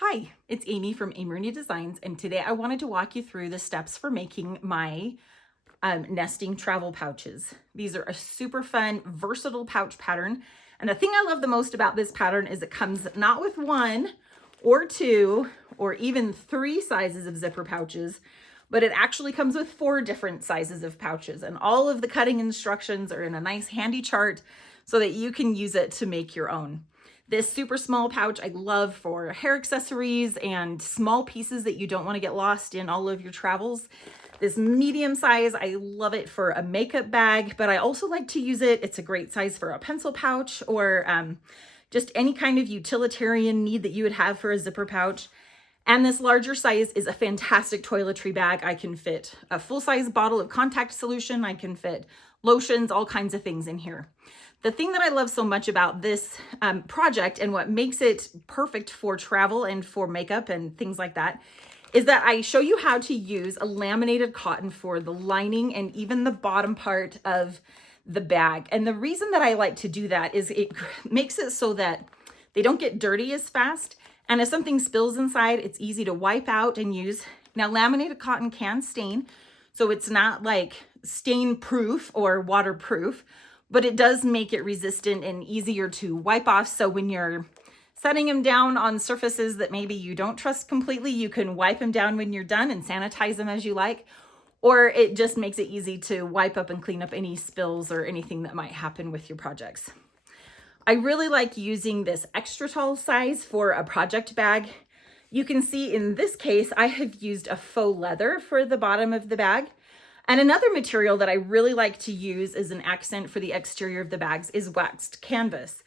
Hi, it's Amy from Amorini Designs, and today I wanted to walk you through the steps for making my nesting travel pouches. These are a super fun, versatile pouch pattern. And the thing I love the most about this pattern is it comes not with one or two or even three sizes of zipper pouches, but it actually comes with 4 different sizes of pouches. And all of the cutting instructions are in a nice handy chart so that you can use it to make your own. This super small pouch I love for hair accessories and small pieces that you don't want to get lost in all of your travels. This medium size, I love it for a makeup bag, but I also like to use it. It's a great size for a pencil pouch or just any kind of utilitarian need that you would have for a zipper pouch. And this larger size is a fantastic toiletry bag. I can fit a full-size bottle of contact solution. I can fit lotions, all kinds of things in here. The thing that I love so much about this project and what makes it perfect for travel and for makeup and things like that is that I show you how to use a laminated cotton for the lining and even the bottom part of the bag. And the reason that I like to do that is it makes it so that they don't get dirty as fast. And if something spills inside, it's easy to wipe out and use. Now, laminated cotton can stain, so it's not like stain proof or waterproof, but it does make it resistant and easier to wipe off. So when you're setting them down on surfaces that maybe you don't trust completely, you can wipe them down when you're done and sanitize them as you like, or it just makes it easy to wipe up and clean up any spills or anything that might happen with your projects. I really like using this extra tall size for a project bag. You can see in this case, I have used a faux leather for the bottom of the bag. And another material that I really like to use as an accent for the exterior of the bags is waxed canvas.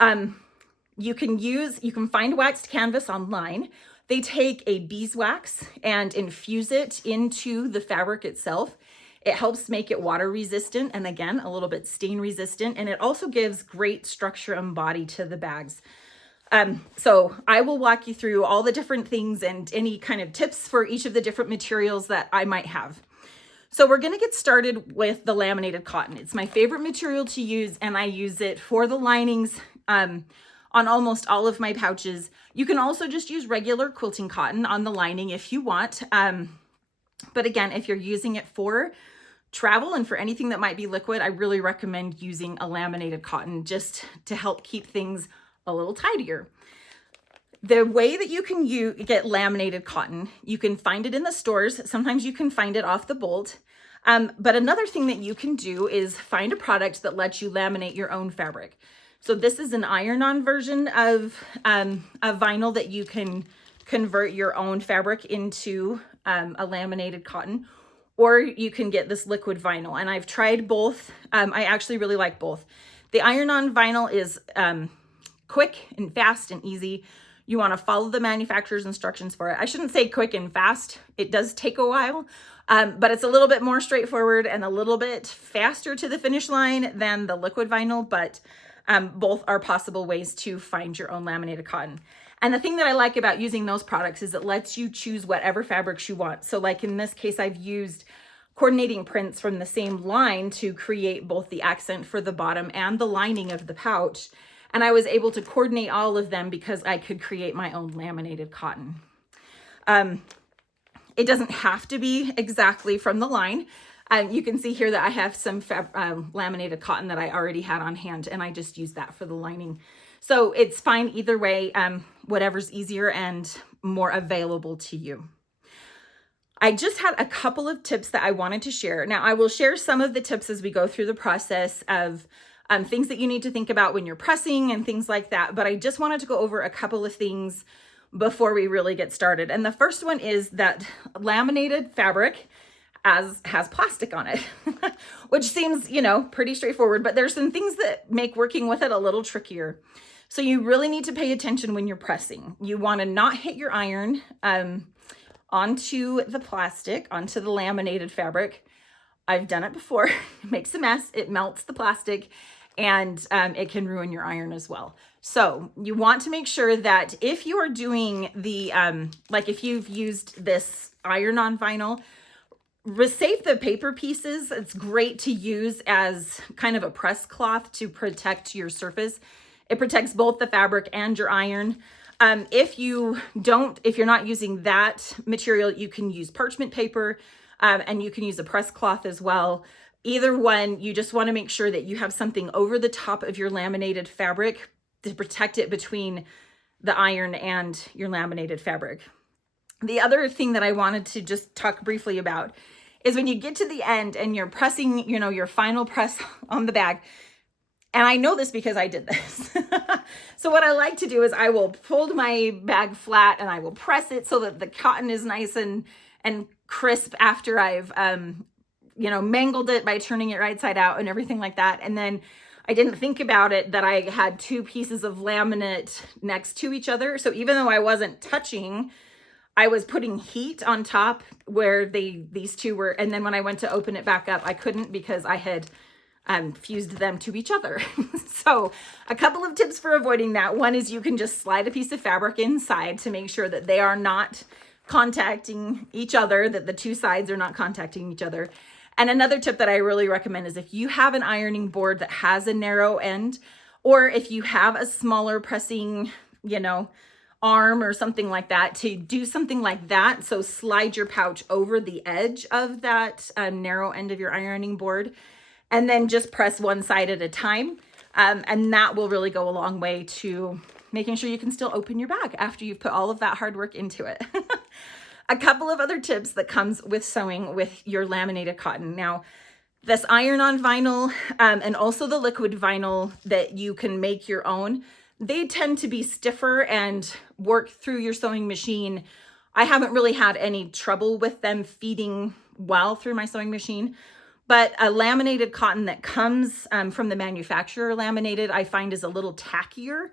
You can find waxed canvas online. They take a beeswax and infuse it into the fabric itself. It helps make it water resistant and again, a little bit stain resistant. And it also gives great structure and body to the bags. So I will walk you through all the different things and any kind of tips for each of the different materials that I might have. So we're going to get started with the laminated cotton. It's my favorite material to use, and I use it for the linings on almost all of my pouches. You can also just use regular quilting cotton on the lining if you want. But again, if you're using it for travel and for anything that might be liquid, I really recommend using a laminated cotton just to help keep things a little tidier. The way that you can get laminated cotton, you can find it in the stores. Sometimes you can find it off the bolt. But another thing that you can do is find a product that lets you laminate your own fabric. So this is an iron-on version of a vinyl that you can convert your own fabric into a laminated cotton, or you can get this liquid vinyl. And I've tried both. I actually really like both. The iron-on vinyl is quick and fast and easy. You want to follow the manufacturer's instructions for it. I shouldn't say quick and fast. It does take a while, but it's a little bit more straightforward and a little bit faster to the finish line than the liquid vinyl, but both are possible ways to find your own laminated cotton. And the thing that I like about using those products is it lets you choose whatever fabrics you want. So like in this case, I've used coordinating prints from the same line to create both the accent for the bottom and the lining of the pouch. And I was able to coordinate all of them because I could create my own laminated cotton. It doesn't have to be exactly from the line. You can see here that I have some laminated cotton that I already had on hand, and I just used that for the lining. So it's fine either way, whatever's easier and more available to you. I just had a couple of tips that I wanted to share. Now, I will share some of the tips as we go through the process of things that you need to think about when you're pressing and things like that. But I just wanted to go over a couple of things before we really get started. And the first one is that laminated fabric has plastic on it, which seems, pretty straightforward, but there's some things that make working with it a little trickier. So you really need to pay attention when you're pressing. You want to not hit your iron onto the plastic, onto the laminated fabric. I've done it before. It makes a mess. It melts the plastic and it can ruin your iron as well. So you want to make sure that if you are doing the, like if you've used this iron-on vinyl, save the paper pieces. It's great to use as kind of a press cloth to protect your surface. It protects both the fabric and your iron. If you're not using that material, you can use parchment paper, and you can use a press cloth as well. Either one, you just want to make sure that you have something over the top of your laminated fabric to protect it between the iron and your laminated fabric. The other thing that I wanted to just talk briefly about is when you get to the end and you're pressing, your final press on the bag. And I know this because I did this. So what I like to do is I will fold my bag flat and I will press it so that the cotton is nice and crisp after I've, mangled it by turning it right side out and everything like that. And then I didn't think about it that I had two pieces of laminate next to each other. So even though I wasn't touching, I was putting heat on top where these two were. And then when I went to open it back up, I couldn't because I had fused them to each other. So a couple of tips for avoiding that. One is you can just slide a piece of fabric inside to make sure that they are not contacting each other, that the two sides are not contacting each other. And another tip that I really recommend is if you have an ironing board that has a narrow end, or if you have a smaller pressing, arm or something like that, to do something like that. So slide your pouch over the edge of that narrow end of your ironing board, and then just press one side at a time. And that will really go a long way to making sure you can still open your bag after you've put all of that hard work into it. A couple of other tips that comes with sewing with your laminated cotton. Now, this iron-on vinyl and also the liquid vinyl that you can make your own, they tend to be stiffer and work through your sewing machine. I haven't really had any trouble with them feeding well through my sewing machine, but a laminated cotton that comes from the manufacturer laminated, I find is a little tackier.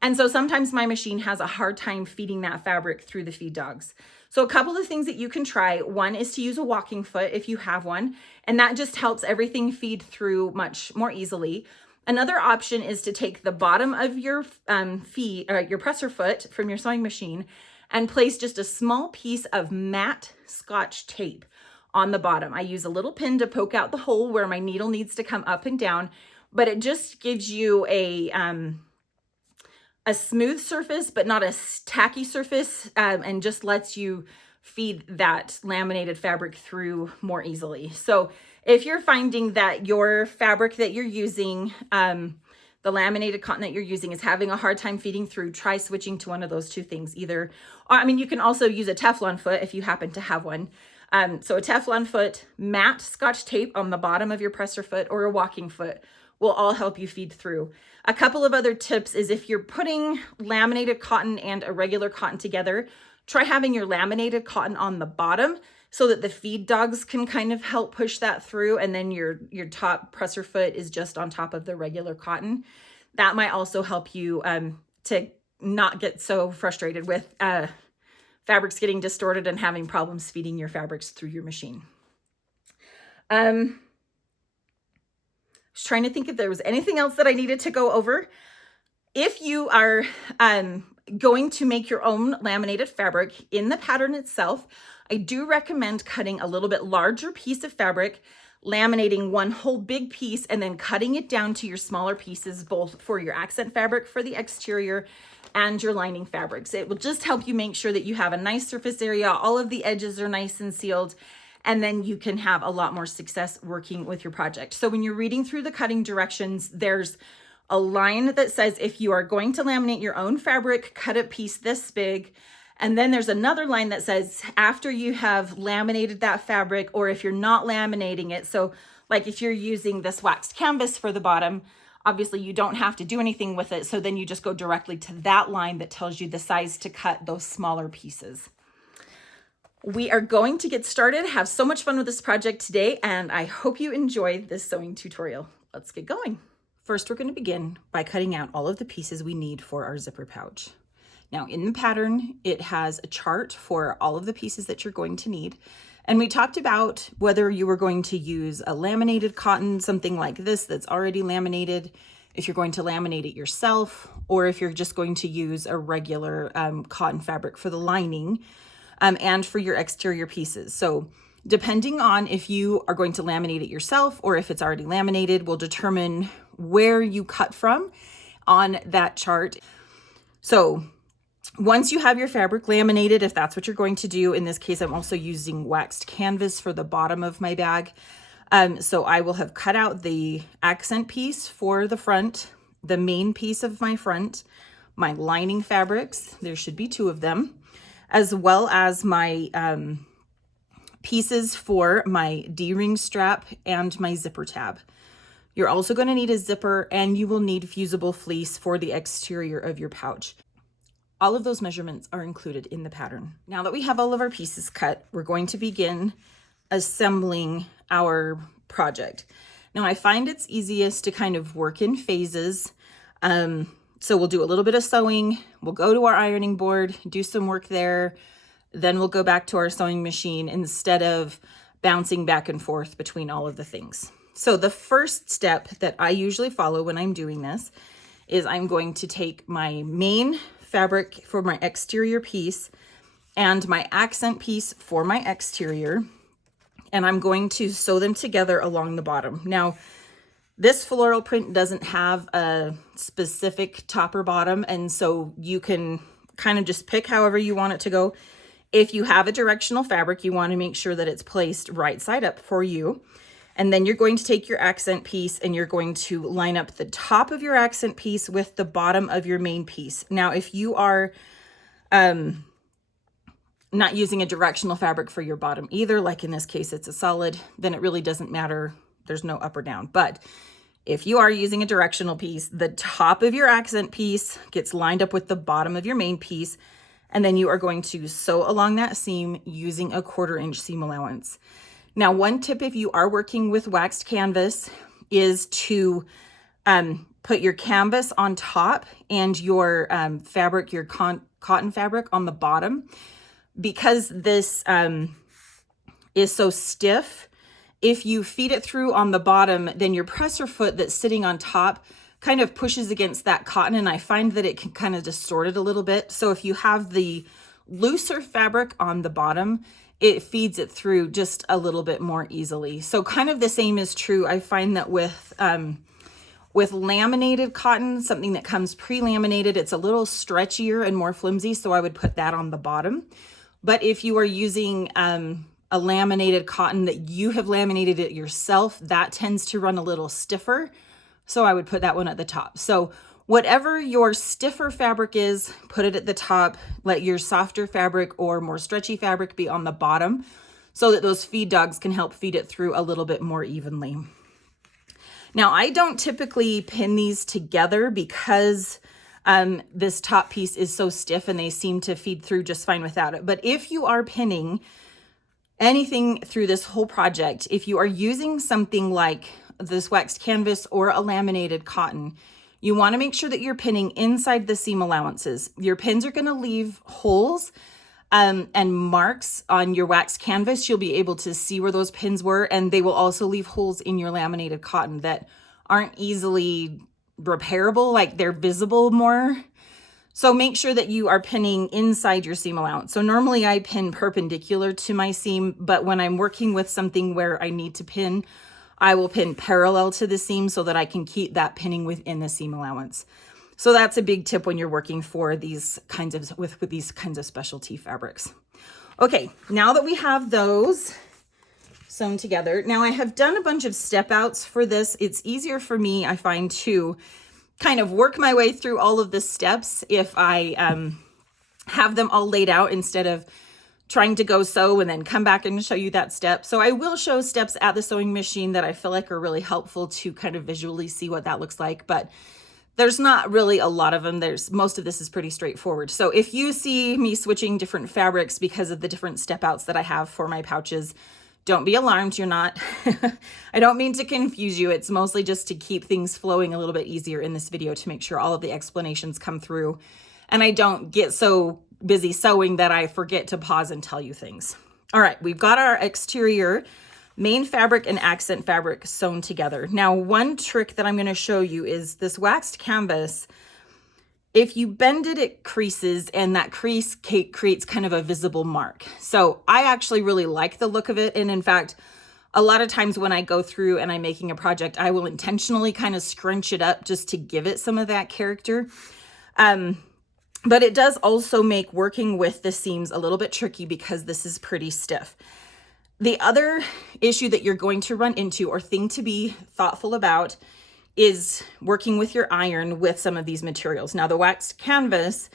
And so sometimes my machine has a hard time feeding that fabric through the feed dogs. So a couple of things that you can try. One is to use a walking foot if you have one, and that just helps everything feed through much more easily. Another option is to take the bottom of your your presser foot from your sewing machine and place just a small piece of matte Scotch tape on the bottom. I use a little pin to poke out the hole where my needle needs to come up and down, but it just gives you a smooth surface, but not a tacky surface, and just lets you feed that laminated fabric through more easily. So if you're finding that your fabric that you're using, the laminated cotton that you're using is having a hard time feeding through, try switching to one of those two things. You can also use a Teflon foot if you happen to have one. So a Teflon foot, matte Scotch tape on the bottom of your presser foot, or a walking foot will all help you feed through. A couple of other tips is if you're putting laminated cotton and a regular cotton together, try having your laminated cotton on the bottom so that the feed dogs can kind of help push that through, and then your top presser foot is just on top of the regular cotton. That might also help you to not get so frustrated with fabrics getting distorted and having problems feeding your fabrics through your machine. I was trying to think if there was anything else that I needed to go over. If you are going to make your own laminated fabric in the pattern itself, I do recommend cutting a little bit larger piece of fabric, laminating one whole big piece, and then cutting it down to your smaller pieces, both for your accent fabric for the exterior and your lining fabrics. It will just help you make sure that you have a nice surface area, all of the edges are nice and sealed, and then you can have a lot more success working with your project. So when you're reading through the cutting directions, there's a line that says if you are going to laminate your own fabric, cut a piece this big. And then there's another line that says after you have laminated that fabric, or if you're not laminating it, so like if you're using this waxed canvas for the bottom, obviously you don't have to do anything with it. So then you just go directly to that line that tells you the size to cut those smaller pieces. We are going to get started, have so much fun with this project today, and I hope you enjoyed this sewing tutorial. Let's get going. First, we're going to begin by cutting out all of the pieces we need for our zipper pouch. Now, in the pattern, it has a chart for all of the pieces that you're going to need. And we talked about whether you were going to use a laminated cotton, something like this that's already laminated, if you're going to laminate it yourself, or if you're just going to use a regular cotton fabric for the lining and for your exterior pieces. So depending on if you are going to laminate it yourself or if it's already laminated will determine where you cut from on that chart. So Once you have your fabric laminated, if that's what you're going to do, in this case, I'm also using waxed canvas for the bottom of my bag. So I will have cut out the accent piece for the front, the main piece of my front, my lining fabrics, there should be 2 of them, as well as my pieces for my D-ring strap and my zipper tab. You're also going to need a zipper, and you will need fusible fleece for the exterior of your pouch. All of those measurements are included in the pattern. Now that we have all of our pieces cut, we're going to begin assembling our project. Now I find it's easiest to kind of work in phases. So we'll do a little bit of sewing, we'll go to our ironing board, do some work there, then we'll go back to our sewing machine instead of bouncing back and forth between all of the things. So the first step that I usually follow when I'm doing this is I'm going to take my main fabric for my exterior piece and my accent piece for my exterior, and I'm going to sew them together along the bottom. Now, this floral print doesn't have a specific top or bottom, and so you can kind of just pick however you want it to go. If you have a directional fabric, you want to make sure that it's placed right side up for you. And then you're going to take your accent piece and you're going to line up the top of your accent piece with the bottom of your main piece. Now, if you are not using a directional fabric for your bottom either, like in this case, it's a solid, then it really doesn't matter. There's no up or down. But if you are using a directional piece, the top of your accent piece gets lined up with the bottom of your main piece. And then you are going to sew along that seam using a 1/4 inch seam allowance. Now, one tip if you are working with waxed canvas is to put your canvas on top and your fabric, your cotton fabric on the bottom. Because this is so stiff, if you feed it through on the bottom, then your presser foot that's sitting on top kind of pushes against that cotton, and I find that it can kind of distort it a little bit. So if you have the looser fabric on the bottom, it feeds it through just a little bit more easily. So kind of the same is true. I find that with laminated cotton, something that comes pre-laminated, it's a little stretchier and more flimsy, so I would put that on the bottom. But if you are using a laminated cotton that you have laminated it yourself, that tends to run a little stiffer, so I would put that one at the top. So whatever your stiffer fabric is, put it at the top. Let your softer fabric or more stretchy fabric be on the bottom so that those feed dogs can help feed it through a little bit more evenly. Now, I don't typically pin these together because this top piece is so stiff and they seem to feed through just fine without it. But if you are pinning anything through this whole project, if you are using something like this waxed canvas or a laminated cotton, you want to make sure that you're pinning inside the seam allowances. Your pins are going to leave holes and marks on your waxed canvas. You'll be able to see where those pins were, and they will also leave holes in your laminated cotton that aren't easily repairable, like they're visible more. So make sure that you are pinning inside your seam allowance. So normally I pin perpendicular to my seam, but when I'm working with something where I need to pin, I will pin parallel to the seam so that I can keep that pinning within the seam allowance. So that's a big tip when you're working for these kinds of, with these kinds of specialty fabrics. Okay, now that we have those sewn together, now I have done a bunch of step outs for this. It's easier for me, I find, to kind of work my way through all of the steps if I have them all laid out instead of trying to go sew and then come back and show you that step. So I will show steps at the sewing machine that I feel like are really helpful to kind of visually see what that looks like, but there's not really a lot of them. Most of this is pretty straightforward. So if you see me switching different fabrics because of the different step outs that I have for my pouches, don't be alarmed. You're not, I don't mean to confuse you. It's mostly just to keep things flowing a little bit easier in this video to make sure all of the explanations come through and I don't get so busy sewing that I forget to pause and tell you things. All right, we've got our exterior main fabric and accent fabric sewn together. Now, one trick that I'm going to show you is this waxed canvas. If you bend it, it creases, and that crease creates kind of a visible mark. So I actually really like the look of it. And in fact, a lot of times when I go through and I'm making a project, I will intentionally kind of scrunch it up just to give it some of that character. But it does also make working with the seams a little bit tricky because this is pretty stiff. The other issue that you're going to run into, or thing to be thoughtful about, is working with your iron with some of these materials. Now the waxed canvas,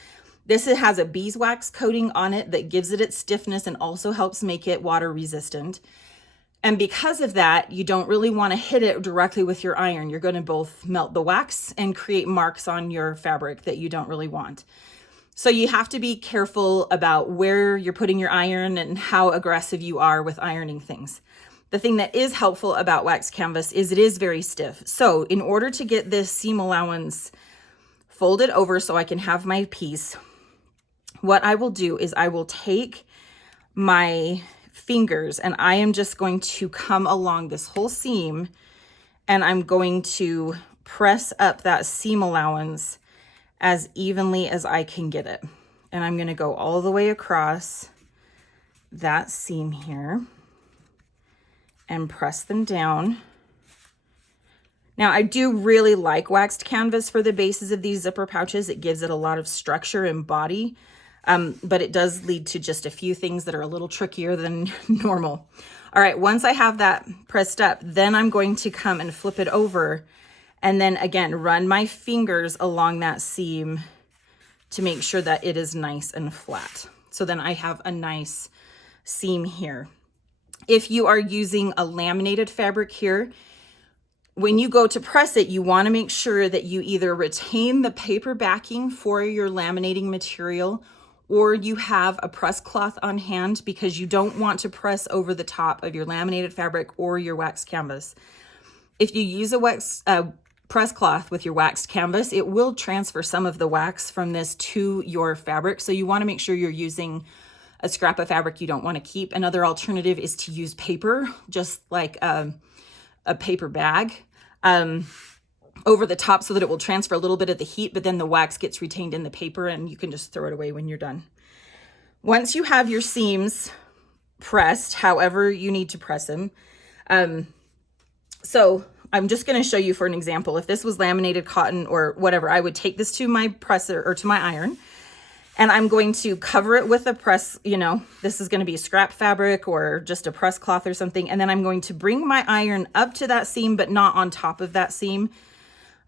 this has a beeswax coating on it that gives it its stiffness and also helps make it water resistant. And because of that, you don't really want to hit it directly with your iron. You're going to both melt the wax and create marks on your fabric that you don't really want. So you have to be careful about where you're putting your iron and how aggressive you are with ironing things. The thing that is helpful about wax canvas is it is very stiff. So in order to get this seam allowance folded over so I can have my piece, what I will do is I will take my fingers and I am just going to come along this whole seam and I'm going to press up that seam allowance as evenly as I can get it. And I'm going to go all the way across that seam here and press them down. Now I do really like waxed canvas for the bases of these zipper pouches. It gives it a lot of structure and body, but it does lead to just a few things that are a little trickier than normal. All right, once I have that pressed up, then I'm going to come and flip it over and then again, run my fingers along that seam to make sure that it is nice and flat. So then I have a nice seam here. If you are using a laminated fabric here, when you go to press it, you want to make sure that you either retain the paper backing for your laminating material or you have a press cloth on hand because you don't want to press over the top of your laminated fabric or your wax canvas. If you use a press cloth with your waxed canvas, it will transfer some of the wax from this to your fabric. So you want to make sure you're using a scrap of fabric you don't want to keep. Another alternative is to use paper, just like a paper bag, over the top so that it will transfer a little bit of the heat, but then the wax gets retained in the paper and you can just throw it away when you're done. Once you have your seams pressed, however you need to press them, so I'm just going to show you for an example. If this was laminated cotton or whatever, I would take this to my presser or to my iron and I'm going to cover it with a press, this is going to be scrap fabric or just a press cloth or something. And then I'm going to bring my iron up to that seam, but not on top of that seam.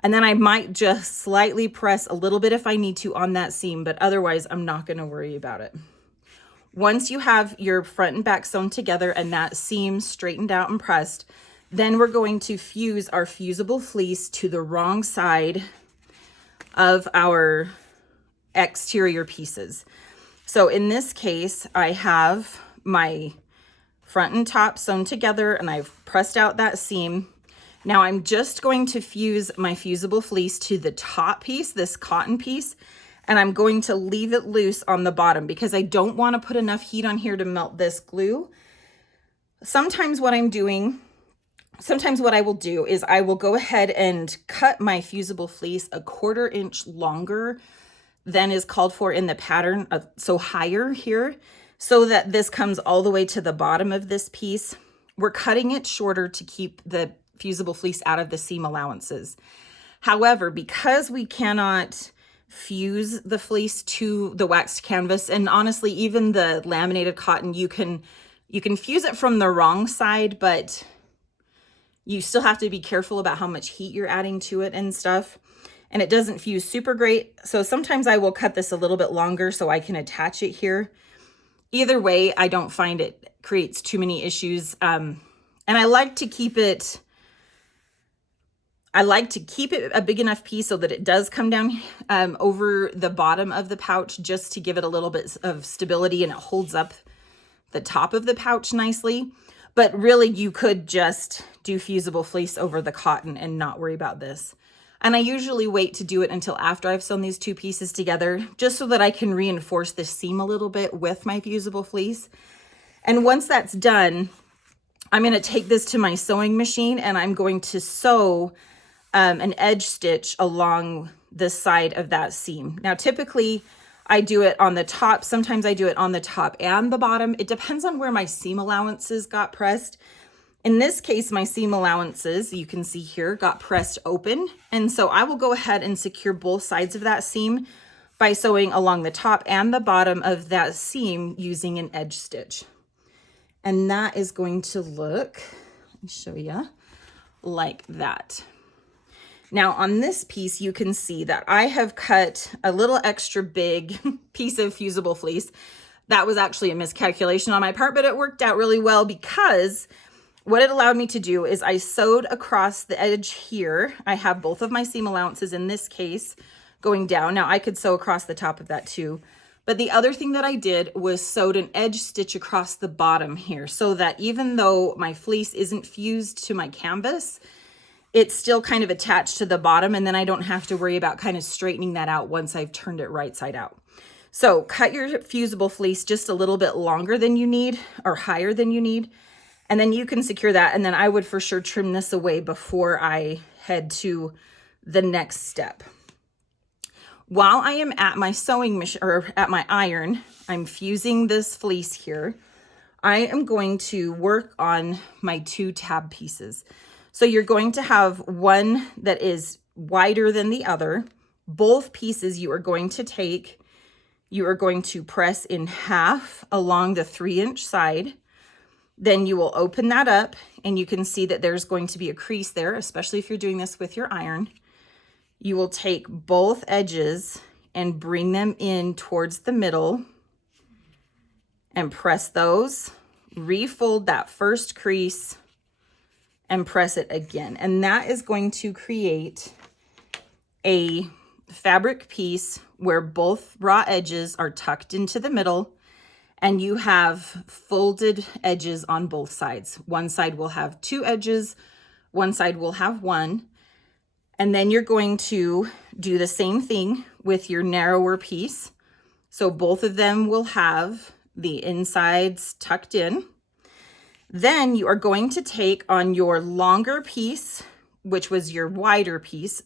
And then I might just slightly press a little bit if I need to on that seam, but otherwise I'm not going to worry about it. Once you have your front and back sewn together and that seam straightened out and pressed, then we're going to fuse our fusible fleece to the wrong side of our exterior pieces. So in this case, I have my front and top sewn together and I've pressed out that seam. Now I'm just going to fuse my fusible fleece to the top piece, this cotton piece, and I'm going to leave it loose on the bottom because I don't want to put enough heat on here to melt this glue. Sometimes what I will do is I will go ahead and cut my fusible fleece a 1/4 inch longer than is called for in the pattern, so higher here, so that this comes all the way to the bottom of this piece. We're cutting it shorter to keep the fusible fleece out of the seam allowances. However, because we cannot fuse the fleece to the waxed canvas, and honestly, even the laminated cotton, you can fuse it from the wrong side, but you still have to be careful about how much heat you're adding to it and stuff. And it doesn't fuse super great. So sometimes I will cut this a little bit longer so I can attach it here. Either way, I don't find it creates too many issues. And I like to keep it a big enough piece so that it does come down over the bottom of the pouch, just to give it a little bit of stability and it holds up the top of the pouch nicely. But really, you could just do fusible fleece over the cotton and not worry about this. And I usually wait to do it until after I've sewn these two pieces together, just so that I can reinforce the seam a little bit with my fusible fleece. And once that's done, I'm going to take this to my sewing machine and I'm going to sew an edge stitch along the side of that seam. Now, typically I do it on the top. Sometimes I do it on the top and the bottom. It depends on where my seam allowances got pressed. In this case, my seam allowances, you can see here, got pressed open. And so I will go ahead and secure both sides of that seam by sewing along the top and the bottom of that seam using an edge stitch. And that is going to look, let me show you, like that. Now on this piece, you can see that I have cut a little extra big piece of fusible fleece. That was actually a miscalculation on my part, but it worked out really well because what it allowed me to do is I sewed across the edge here. I have both of my seam allowances in this case going down. Now I could sew across the top of that too. But the other thing that I did was sewed an edge stitch across the bottom here so that even though my fleece isn't fused to my canvas, it's still kind of attached to the bottom, and then I don't have to worry about kind of straightening that out once I've turned it right side out. So cut your fusible fleece just a little bit longer than you need or higher than you need, and then you can secure that. And then I would for sure trim this away before I head to the next step. While I am at my sewing machine or at my iron, I'm fusing this fleece here. I am going to work on my 2 tab pieces. So you're going to have one that is wider than the other. Both pieces you are going to take, you are going to press in half along the 3-inch side. Then you will open that up and you can see that there's going to be a crease there, especially if you're doing this with your iron. You will take both edges and bring them in towards the middle and press those, refold that first crease and press it again. And that is going to create a fabric piece where both raw edges are tucked into the middle and you have folded edges on both sides. One side will have 2 edges, one side will have 1. And then you're going to do the same thing with your narrower piece. So both of them will have the insides tucked in. Then you are going to take on your longer piece, which was your wider piece,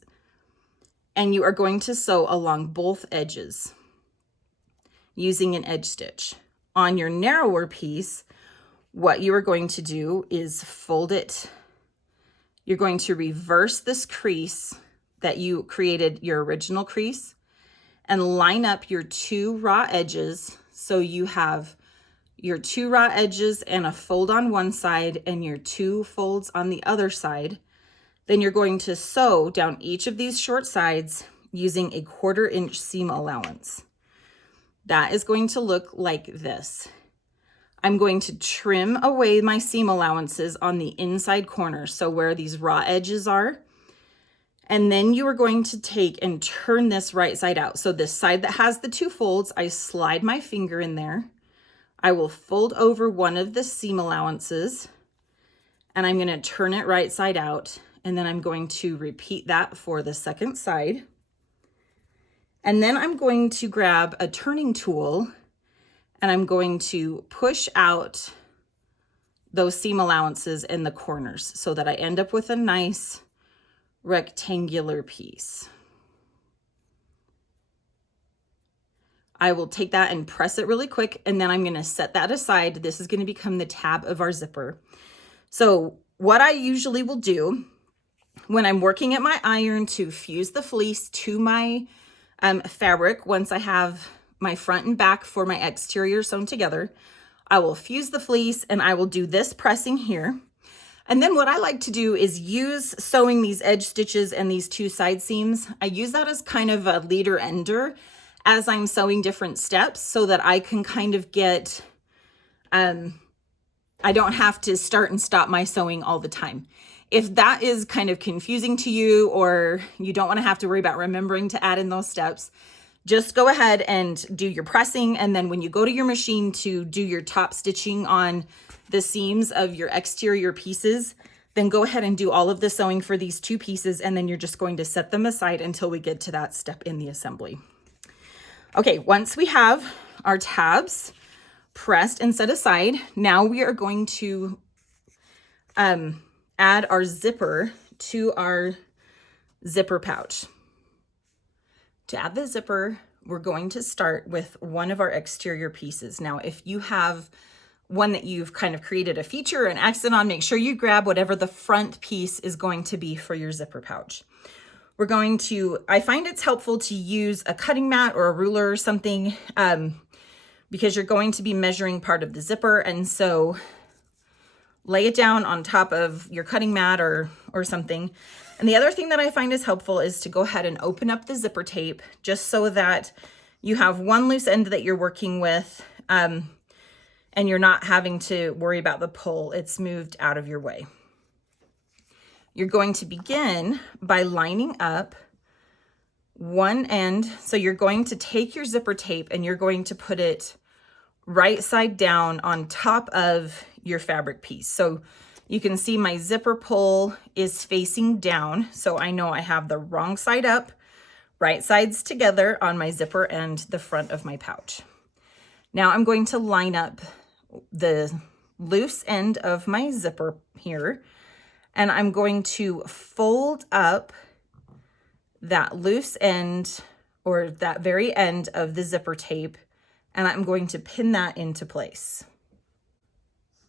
and you are going to sew along both edges using an edge stitch. On your narrower piece, what you are going to do is fold it. You're going to reverse this crease that you created, your original crease, and line up your 2 raw edges. So you have your 2 raw edges and a fold on one side and your 2 folds on the other side. Then you're going to sew down each of these short sides using a 1/4 inch seam allowance. That is going to look like this. I'm going to trim away my seam allowances on the inside corner, so where these raw edges are. And then you are going to take and turn this right side out. So this side that has the 2 folds, I slide my finger in there. I will fold over one of the seam allowances and I'm going to turn it right side out. And then I'm going to repeat that for the second side. And then I'm going to grab a turning tool and I'm going to push out those seam allowances in the corners so that I end up with a nice rectangular piece. I will take that and press it really quick, and then I'm going to set that aside. This is going to become the tab of our zipper. So what I usually will do when I'm working at my iron to fuse the fleece to my fabric, once I have my front and back for my exterior sewn together, I will fuse the fleece and I will do this pressing here. And then what I like to do is use sewing these edge stitches and these 2 side seams. I use that as kind of a leader ender as I'm sewing different steps so that I can kind of get, I don't have to start and stop my sewing all the time. If that is kind of confusing to you or you don't want to have to worry about remembering to add in those steps, just go ahead and do your pressing. And then when you go to your machine to do your top stitching on the seams of your exterior pieces, then go ahead and do all of the sewing for these 2 pieces. And then you're just going to set them aside until we get to that step in the assembly. Okay, once we have our tabs pressed and set aside, now we are going to add our zipper to our zipper pouch. To add the zipper, we're going to start with one of our exterior pieces. Now, if you have one that you've kind of created a feature or an accent on, make sure you grab whatever the front piece is going to be for your zipper pouch. we're going to, I find it's helpful to use a cutting mat or a ruler or something because you're going to be measuring part of the zipper. And so lay it down on top of your cutting mat or something. And the other thing that I find is helpful is to go ahead and open up the zipper tape just so that you have one loose end that you're working with and you're not having to worry about the pull. It's moved out of your way. You're going to begin by lining up one end. So you're going to take your zipper tape and you're going to put it right side down on top of your fabric piece. So you can see my zipper pull is facing down. So I know I have the wrong side up, right sides together on my zipper and the front of my pouch. Now I'm going to line up the loose end of my zipper here, and I'm going to fold up that loose end or that very end of the zipper tape, and I'm going to pin that into place.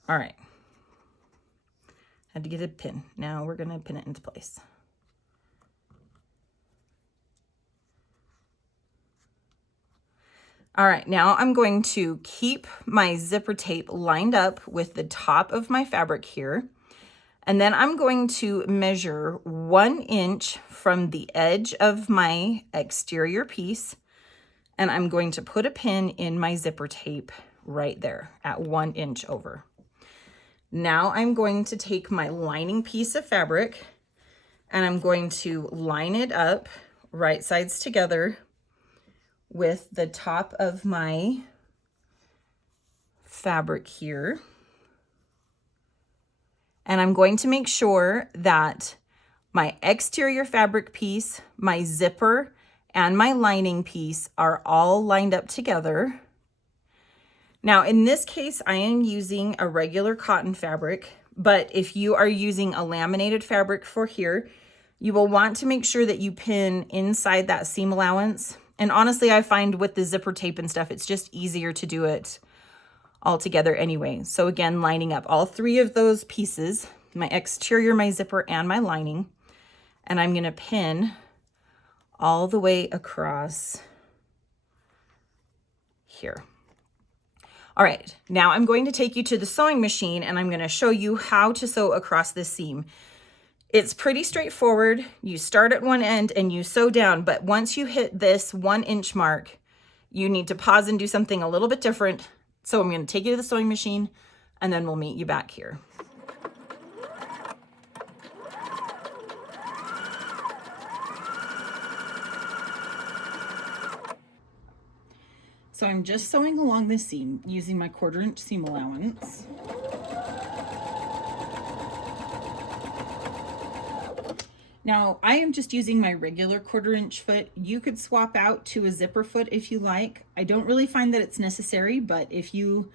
All right. Had to get a pin. Now we're going to pin it into place. All right, now I'm going to keep my zipper tape lined up with the top of my fabric here. And then I'm going to measure 1 inch from the edge of my exterior piece. And I'm going to put a pin in my zipper tape right there at 1 inch over. Now I'm going to take my lining piece of fabric and I'm going to line it up right sides together with the top of my fabric here. And I'm going to make sure that my exterior fabric piece, my zipper, and my lining piece are all lined up together. Now, in this case, I am using a regular cotton fabric, but if you are using a laminated fabric for here, you will want to make sure that you pin inside that seam allowance. And honestly, I find with the zipper tape and stuff, it's just easier to do it all together anyway. So again, lining up all 3 of those pieces, my exterior, my zipper, and my lining, and I'm gonna pin all the way across here. All right, now I'm going to take you to the sewing machine and I'm gonna show you how to sew across this seam. It's pretty straightforward. You start at one end and you sew down, but once you hit this 1 inch mark, you need to pause and do something a little bit different. So I'm going to take you to the sewing machine and then we'll meet you back here. So I'm just sewing along this seam using my 1/4 inch seam allowance. Now I am just using my regular 1/4 inch foot. You could swap out to a zipper foot if you like. I don't really find that it's necessary, but if you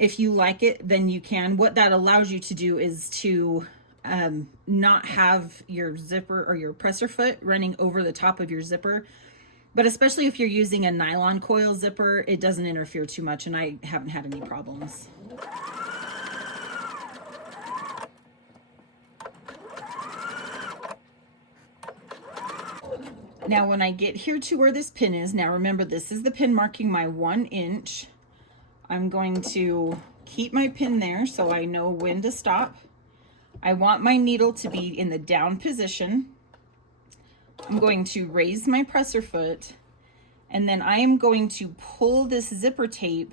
like it, then you can. What that allows you to do is to not have your zipper or your presser foot running over the top of your zipper. But especially if you're using a nylon coil zipper, it doesn't interfere too much, and I haven't had any problems. Now when I get here to where this pin is, now remember this is the pin marking my 1 inch. I'm going to keep my pin there so I know when to stop. I want my needle to be in the down position. I'm going to raise my presser foot, and then I am going to pull this zipper tape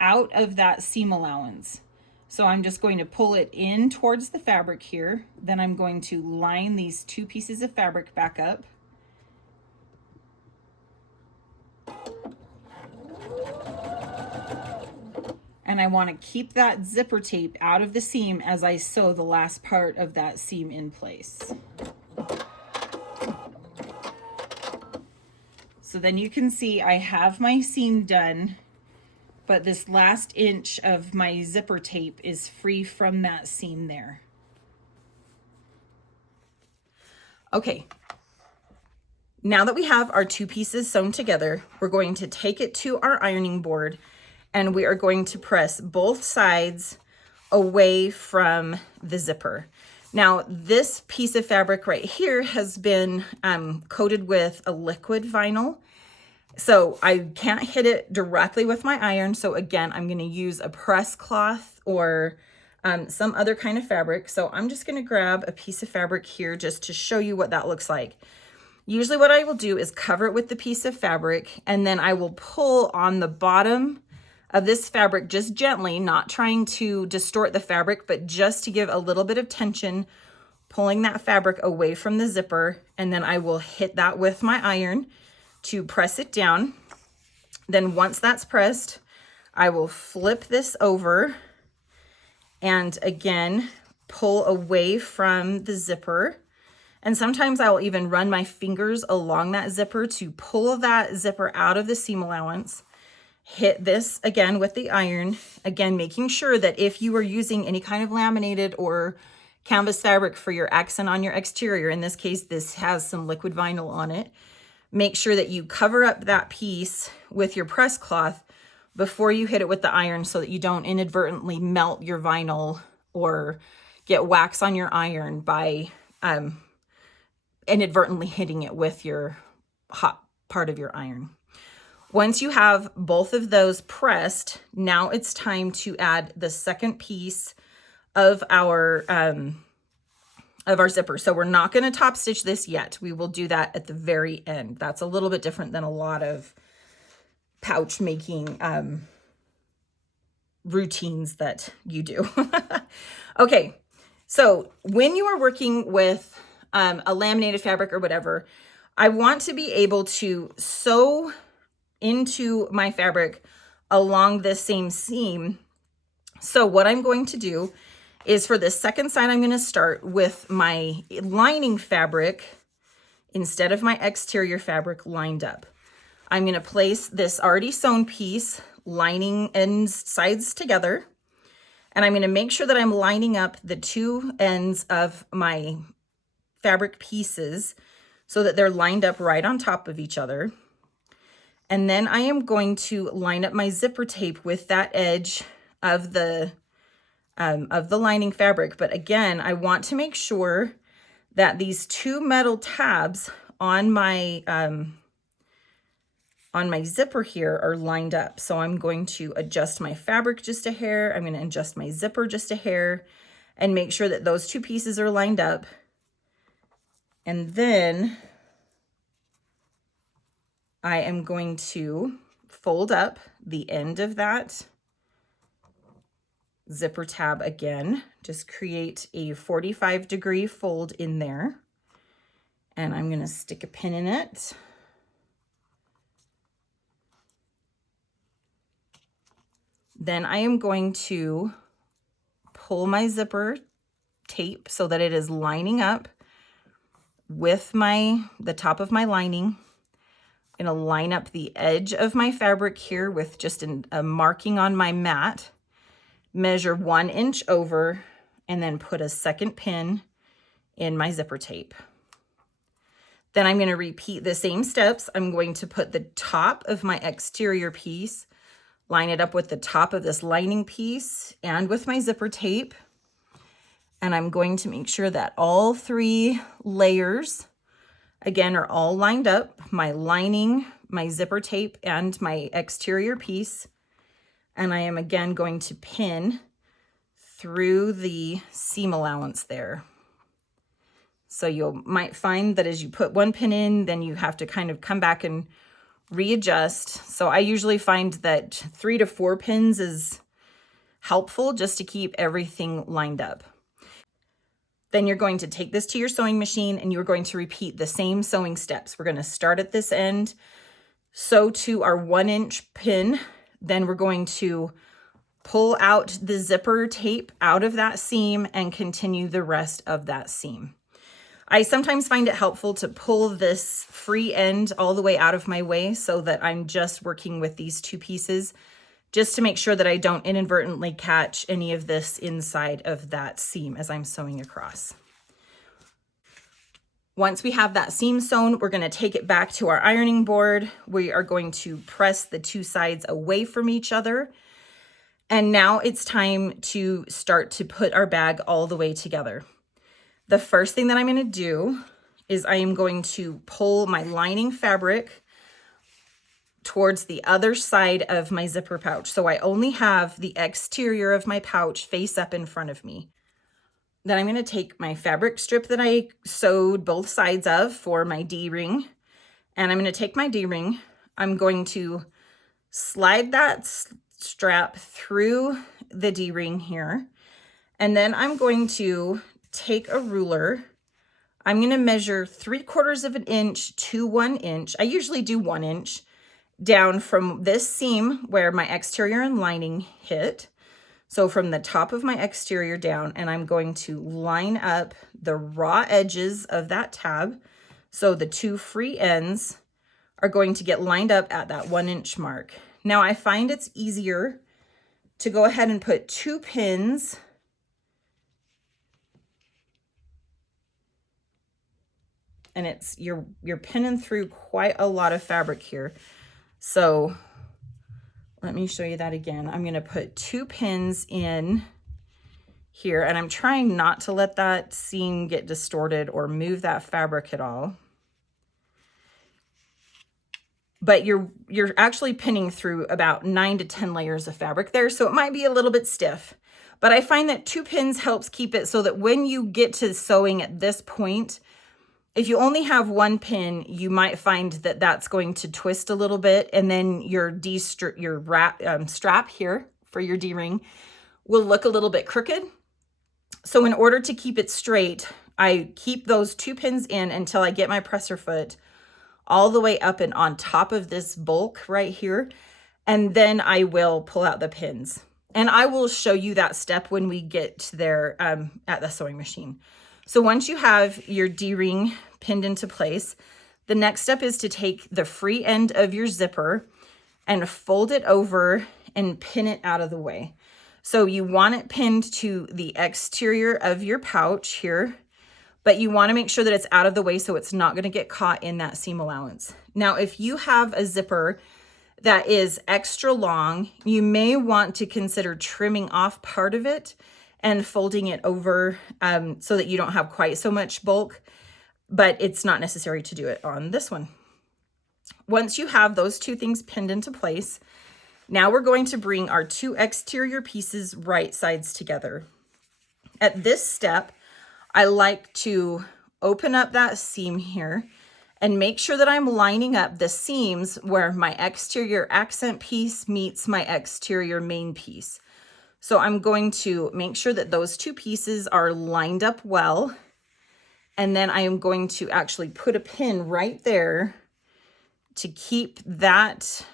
out of that seam allowance. So I'm just going to pull it in towards the fabric here. Then I'm going to line these 2 pieces of fabric back up. And I want to keep that zipper tape out of the seam as I sew the last part of that seam in place. So then you can see I have my seam done, but this last inch of my zipper tape is free from that seam there. Okay, now that we have our 2 pieces sewn together, we're going to take it to our ironing board and we are going to press both sides away from the zipper. Now, this piece of fabric right here has been coated with a liquid vinyl. So I can't hit it directly with my iron. So again, I'm going to use a press cloth or some other kind of fabric. So I'm just going to grab a piece of fabric here just to show you what that looks like. Usually what I will do is cover it with the piece of fabric, and then I will pull on the bottom of this fabric just gently, not trying to distort the fabric, but just to give a little bit of tension, pulling that fabric away from the zipper. And then I will hit that with my iron to press it down. Then once that's pressed, I will flip this over and again, pull away from the zipper. And sometimes I will even run my fingers along that zipper to pull that zipper out of the seam allowance. Hit this again with the iron, again, making sure that if you are using any kind of laminated or canvas fabric for your accent on your exterior, in this case, this has some liquid vinyl on it, make sure that you cover up that piece with your press cloth before you hit it with the iron so that you don't inadvertently melt your vinyl or get wax on your iron by inadvertently hitting it with your hot part of your iron. Once you have both of those pressed, now it's time to add the second piece of our zipper. So we're not going to top stitch this yet. We will do that at the very end. That's a little bit different than a lot of pouch making routines that you do. Okay, so when you are working with a laminated fabric or whatever, I want to be able to sew into my fabric along this same seam. So what I'm going to do is for the second side, I'm going to start with my lining fabric instead of my exterior fabric lined up. I'm going to place this already sewn piece, lining ends, sides together, and I'm going to make sure that I'm lining up the two ends of my fabric pieces so that they're lined up right on top of each other. And then I am going to line up my zipper tape with that edge of the lining fabric. But again, I want to make sure that these two metal tabs on my zipper here are lined up. So I'm going to adjust my fabric just a hair. I'm going to adjust my zipper just a hair and make sure that those two pieces are lined up. And then I am going to fold up the end of that zipper tab again, just create a 45-degree fold in there. And I'm going to stick a pin in it. Then I am going to pull my zipper tape so that it is lining up with the top of my lining. I'm going to line up the edge of my fabric here with just a marking on my mat, measure 1 inch over, and then put a second pin in my zipper tape. Then I'm going to repeat the same steps. I'm going to put the top of my exterior piece, line it up with the top of this lining piece and with my zipper tape. And I'm going to make sure that all 3 layers, again, are all lined up, my lining, my zipper tape, and my exterior piece. And I am again going to pin through the seam allowance there. So you might find that as you put one pin in, then you have to kind of come back and readjust. So I usually find that 3 to 4 pins is helpful just to keep everything lined up. Then you're going to take this to your sewing machine and you're going to repeat the same sewing steps. We're going to start at this end, sew to our 1 inch pin. Then we're going to pull out the zipper tape out of that seam and continue the rest of that seam. I sometimes find it helpful to pull this free end all the way out of my way so that I'm just working with these 2 pieces, just to make sure that I don't inadvertently catch any of this inside of that seam as I'm sewing across. Once we have that seam sewn, we're going to take it back to our ironing board. We are going to press the 2 sides away from each other. And now it's time to start to put our bag all the way together. the first thing that I'm going to do is I am going to pull my lining fabric towards the other side of my zipper pouch. So I only have the exterior of my pouch face up in front of me. Then I'm going to take my fabric strip that I sewed both sides of for my D-ring, and I'm going to take my D-ring. I'm going to slide that strap through the D-ring here, and then I'm going to take a ruler. I'm going to measure 3/4 of an inch to 1 inch. I usually do 1 inch down from this seam where my exterior and lining hit. So from the top of my exterior down, and I'm going to line up the raw edges of that tab. So the 2 free ends are going to get lined up at that 1 inch mark. Now I find it's easier to go ahead and put 2 pins and it's you're pinning through quite a lot of fabric here. So let me show you that again. I'm going to put 2 pins in here, and I'm trying not to let that seam get distorted or move that fabric at all. But you're actually pinning through about 9 to 10 layers of fabric there, so it might be a little bit stiff. But I find that 2 pins helps keep it so that when you get to sewing at this point, if you only have 1 pin, you might find that that's going to twist a little bit, and then your strap here for your D-ring will look a little bit crooked. So in order to keep it straight, I keep those 2 pins in until I get my presser foot all the way up and on top of this bulk right here, and then I will pull out the pins. And I will show you that step when we get there at the sewing machine. So once you have your D-ring pinned into place, the next step is to take the free end of your zipper and fold it over and pin it out of the way. So you want it pinned to the exterior of your pouch here, but you want to make sure that it's out of the way so it's not going to get caught in that seam allowance. Now, if you have a zipper that is extra long, you may want to consider trimming off part of it and folding it over so that you don't have quite so much bulk, but it's not necessary to do it on this one. Once you have those 2 things pinned into place, now we're going to bring our 2 exterior pieces right sides together. At this step, I like to open up that seam here and make sure that I'm lining up the seams where my exterior accent piece meets my exterior main piece. So I'm going to make sure that those 2 pieces are lined up well. And then I am going to actually put a pin right there to keep that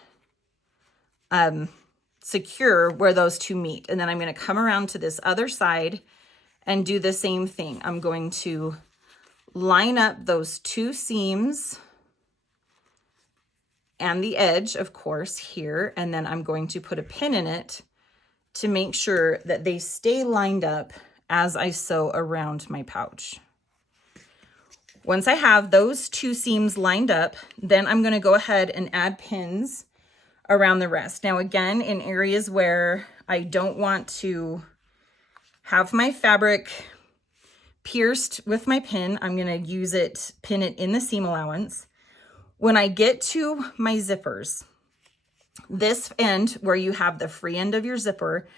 secure where those 2 meet. And then I'm going to come around to this other side and do the same thing. I'm going to line up those 2 seams and the edge, of course, here. And then I'm going to put a pin in it to make sure that they stay lined up as I sew around my pouch. Once I have those 2 seams lined up, then I'm going to go ahead and add pins around the rest. Now, again, in areas where I don't want to have my fabric pierced with my pin, I'm going to pin it in the seam allowance. When I get to my zippers, this end where you have the free end of your zipper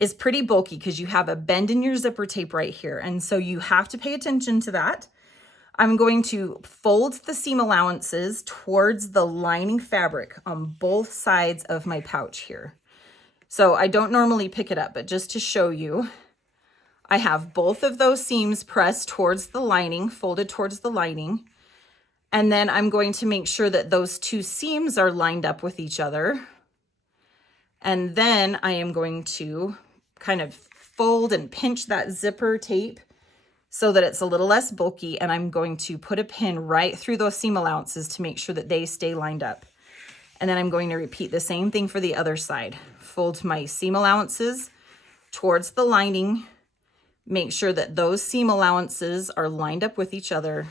is pretty bulky because you have a bend in your zipper tape right here. And so you have to pay attention to that. I'm going to fold the seam allowances towards the lining fabric on both sides of my pouch here. So I don't normally pick it up, but just to show you, I have both of those seams pressed towards the lining, folded towards the lining. And then I'm going to make sure that those 2 seams are lined up with each other. And then I am going to kind of fold and pinch that zipper tape so that it's a little less bulky. And I'm going to put a pin right through those seam allowances to make sure that they stay lined up. And then I'm going to repeat the same thing for the other side. Fold my seam allowances towards the lining. Make sure that those seam allowances are lined up with each other,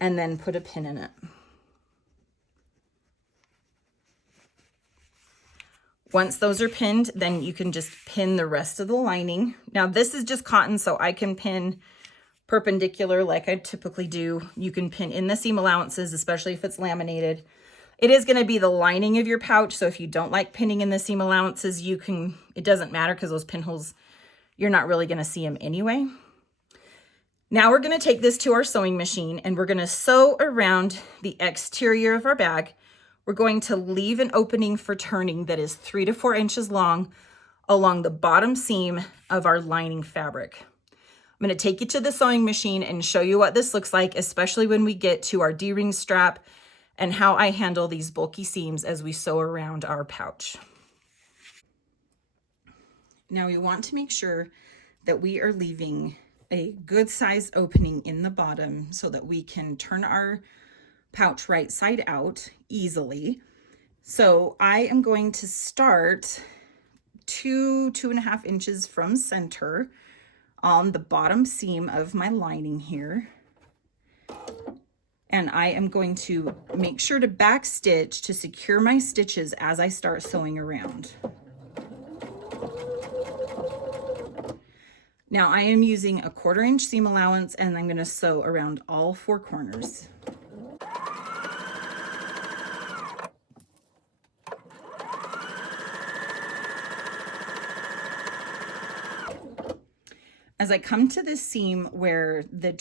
and then put a pin in it. Once those are pinned, then you can just pin the rest of the lining. Now this is just cotton, so I can pin perpendicular like I typically do. You can pin in the seam allowances, especially if it's laminated. It is going to be the lining of your pouch, so if you don't like pinning in the seam allowances, you can, it doesn't matter because those pinholes, you're not really going to see them anyway. Now we're going to take this to our sewing machine and we're going to sew around the exterior of our bag. We're going to leave an opening for turning that is 3 to 4 inches long along the bottom seam of our lining fabric. I'm going to take you to the sewing machine and show you what this looks like, especially when we get to our D-ring strap and how I handle these bulky seams as we sew around our pouch. Now we want to make sure that we are leaving a good sized opening in the bottom so that we can turn our pouch right side out easily. So I am going to start 2.5 inches from center on the bottom seam of my lining here. And I am going to make sure to back stitch to secure my stitches as I start sewing around. Now I am using a 1/4 inch seam allowance and I'm going to sew around all 4 corners. As I come to this seam where the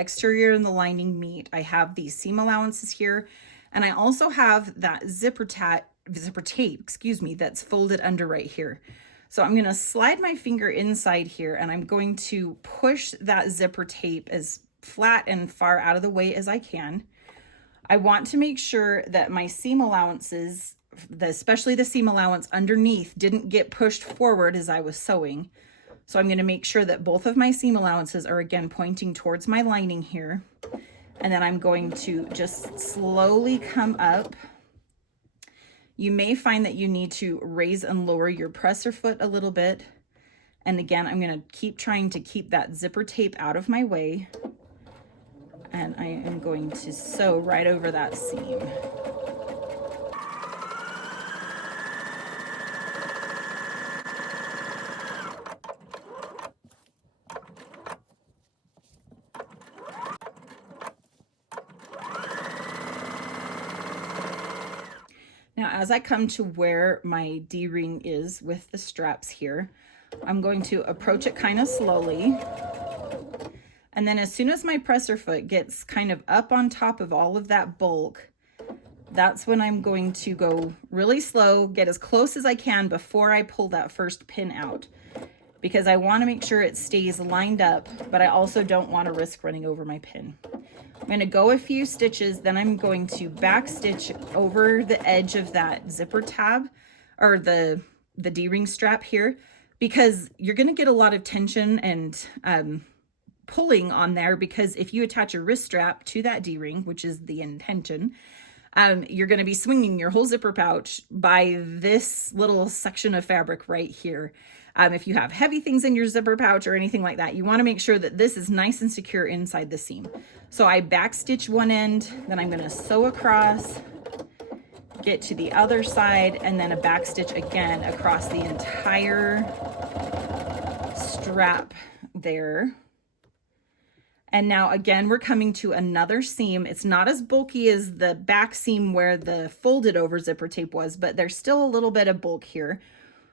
exterior and the lining meet, I have these seam allowances here, and I also have that zipper tape, that's folded under right here. So I'm going to slide my finger inside here and I'm going to push that zipper tape as flat and far out of the way as I can. I want to make sure that my seam allowances, especially the seam allowance underneath, didn't get pushed forward as I was sewing. So I'm going to make sure that both of my seam allowances are again pointing towards my lining here. And then I'm going to just slowly come up. You may find that you need to raise and lower your presser foot a little bit. And again, I'm going to keep trying to keep that zipper tape out of my way. And I am going to sew right over that seam. Now, as I come to where my D-ring is with the straps here, I'm going to approach it kind of slowly. And then as soon as my presser foot gets kind of up on top of all of that bulk, that's when I'm going to go really slow, get as close as I can before I pull that first pin out, because I want to make sure it stays lined up, but I also don't want to risk running over my pin. I'm going to go a few stitches, then I'm going to back stitch over the edge of that zipper tab or the D-ring strap here, because you're going to get a lot of tension and pulling on there, because if you attach a wrist strap to that D-ring, which is the intention, you're going to be swinging your whole zipper pouch by this little section of fabric right here. If you have heavy things in your zipper pouch or anything like that, you want to make sure that this is nice and secure inside the seam. So I back stitch one end, then I'm going to sew across, get to the other side, and then a back stitch again across the entire strap there. And now again, we're coming to another seam. It's not as bulky as the back seam where the folded over zipper tape was, but there's still a little bit of bulk here.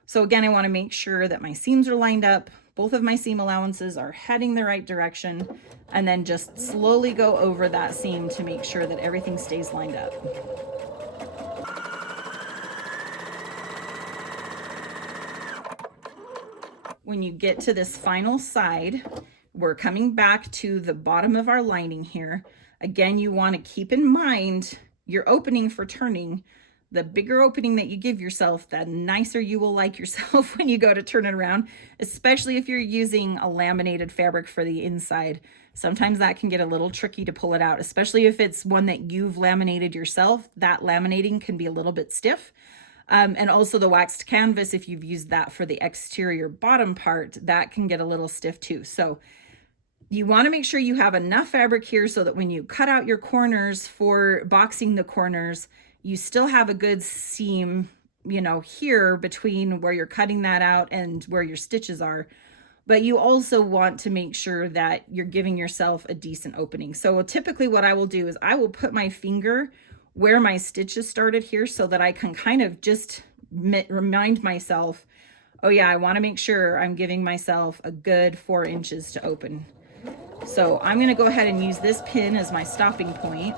So again, I want to make sure that my seams are lined up. Both of my seam allowances are heading the right direction, and then just slowly go over that seam to make sure that everything stays lined up. When you get to this final side, we're coming back to the bottom of our lining here. Again, you want to keep in mind your opening for turning. The bigger opening that you give yourself, the nicer you will like yourself when you go to turn it around, especially if you're using a laminated fabric for the inside. Sometimes that can get a little tricky to pull it out, especially if it's one that you've laminated yourself. That laminating can be a little bit stiff. And also the waxed canvas, if you've used that for the exterior bottom part, that can get a little stiff too. So you want to make sure you have enough fabric here so that when you cut out your corners for boxing the corners, you still have a good seam, you know, here between where you're cutting that out and where your stitches are. but you also want to make sure that you're giving yourself a decent opening. So typically what I will do is I will put my finger where my stitches started here so that I can kind of just remind myself, oh yeah, I want to make sure I'm giving myself a good 4 inches to open. So I'm going to go ahead and use this pin as my stopping point.